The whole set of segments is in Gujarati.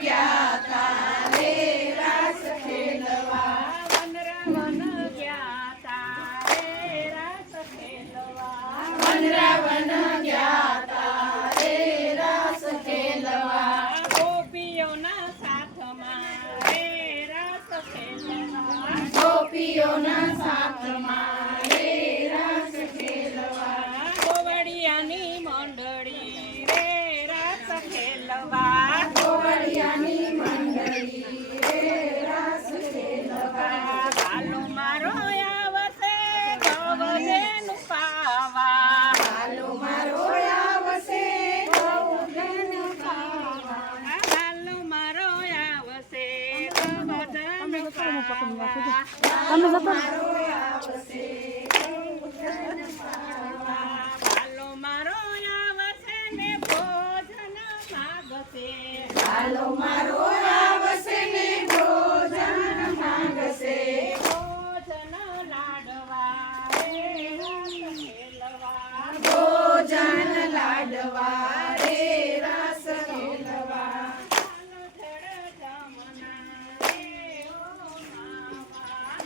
ગયા તા રે રાસ ખેલવા વનરાવન ગયા તા રે રાસ ખેલવા વનરાવન ગયા તા રે રાસ ખેલવા ગોપીઓના સાથમાં રે રાસ ખેલવા ગોપીઓના સાથમાં રે રાસ ખેલવા ગોવડિયાની મંડળી રે રાસ ખેલવા ગોવડિયાની મંડળી રે રાસ ખેલવા હાલો મારો આવશે ગવધેનું પાવા હાલો મારો આવશે ગૌધન ખાવા હાલો મારો આવશે ગવધેનું પાવા હાલો મારો આવશે ગૌધન ખાવા હાલો મારો આવશે ને ભોજન માગશે હાલો મારો આવશે ને ભોજન માંગશે ભોજન લાડવા રે રાસ ખેલવા ભોજન લાડવા રે રાસ ખેલવા હાલો જળ જમના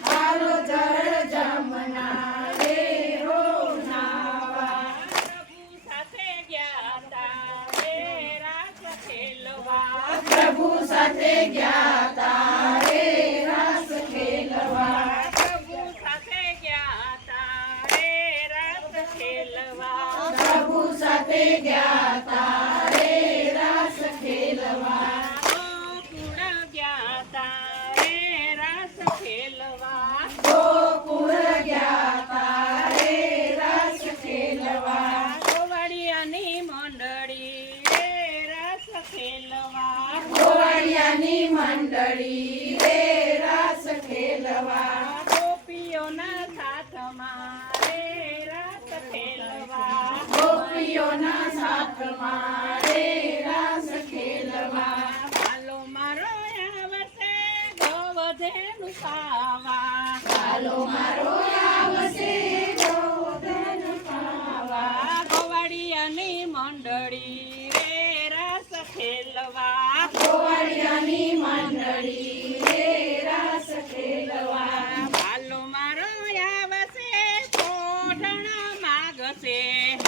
હાલો જળ જમના રે હો નાવા પ્રભુ સાથે ગયા તા રે રાસ ખેલવા પ્રભુ સાથે ગયા તા રે રાસ ખેલવા પ્રભુ સાથે ગયા તા રે રાસ ખેલવા પ્રભુ સાથે ગયા તા રે રાસ ખેલવા ગોકુળ ગયા તા રે રાસ ખેલવા ગોકુળ ગયા તા રે રાસ ખેલવા ગોવાળિયાની મંડળી રે રાસ ખેલવા ગોવાળિયાની મંડળી રે રાસ ખેલવા ગોપીઓના સાથમાં રે રાસ ખેલવા ગોપીઓના સાથમાં રે રાસ ખેલવા હાલો મારો આવશે ગવધેનું પાવા હાલો મારો આવશે ગોધન ખાવા ગોવાળિયાની મંડળી રે રાસ ખેલવા ગોવાળિયાની મંડળી રે રાસ ખેલવા હાલો મારો આવશે પોઢણ માગશે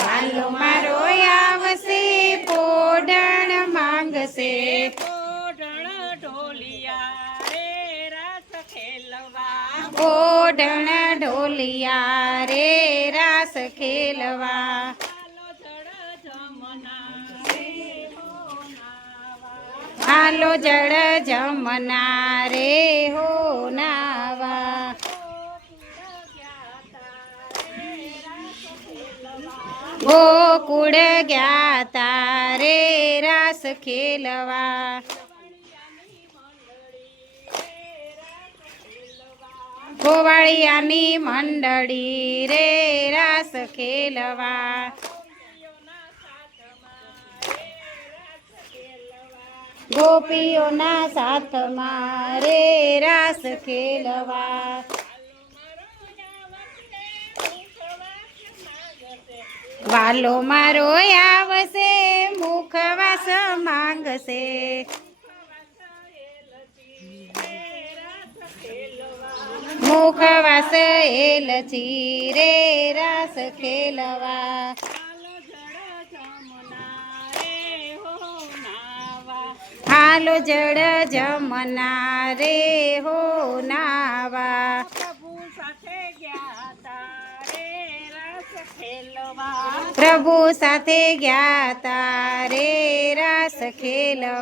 હાલો મારો આવશે પોઢણ માંગશે પોઢણ ઢોલિયા રે રાસ ખેલવા પોઢણ ઢોલિયા રે રાસ ખેલવા હાલો જળ જમના રે હો નાવા હાલો જળ જમના રે હો નાવા ગોકુળ ગયા તા રે રાસ ગોકુળ ગયા તા રે રાસ ખેલવા ખેલવા ગોવાળિયાની મંડળી રે રાસ ખેલવા ગોવાળિયાની મંડળી રે રાસ ખેલવા ગોપીઓના સાથમાં રે રાસ ખેલવા વાલો મારો આવશે મુખવાસ માંગશે મુખવાસ એલચી રે રાસ ખેલવા હાલો જળ જમના રે હો નાવા પ્રભુ સાથે ગયા તા રે રાસ ખેલવા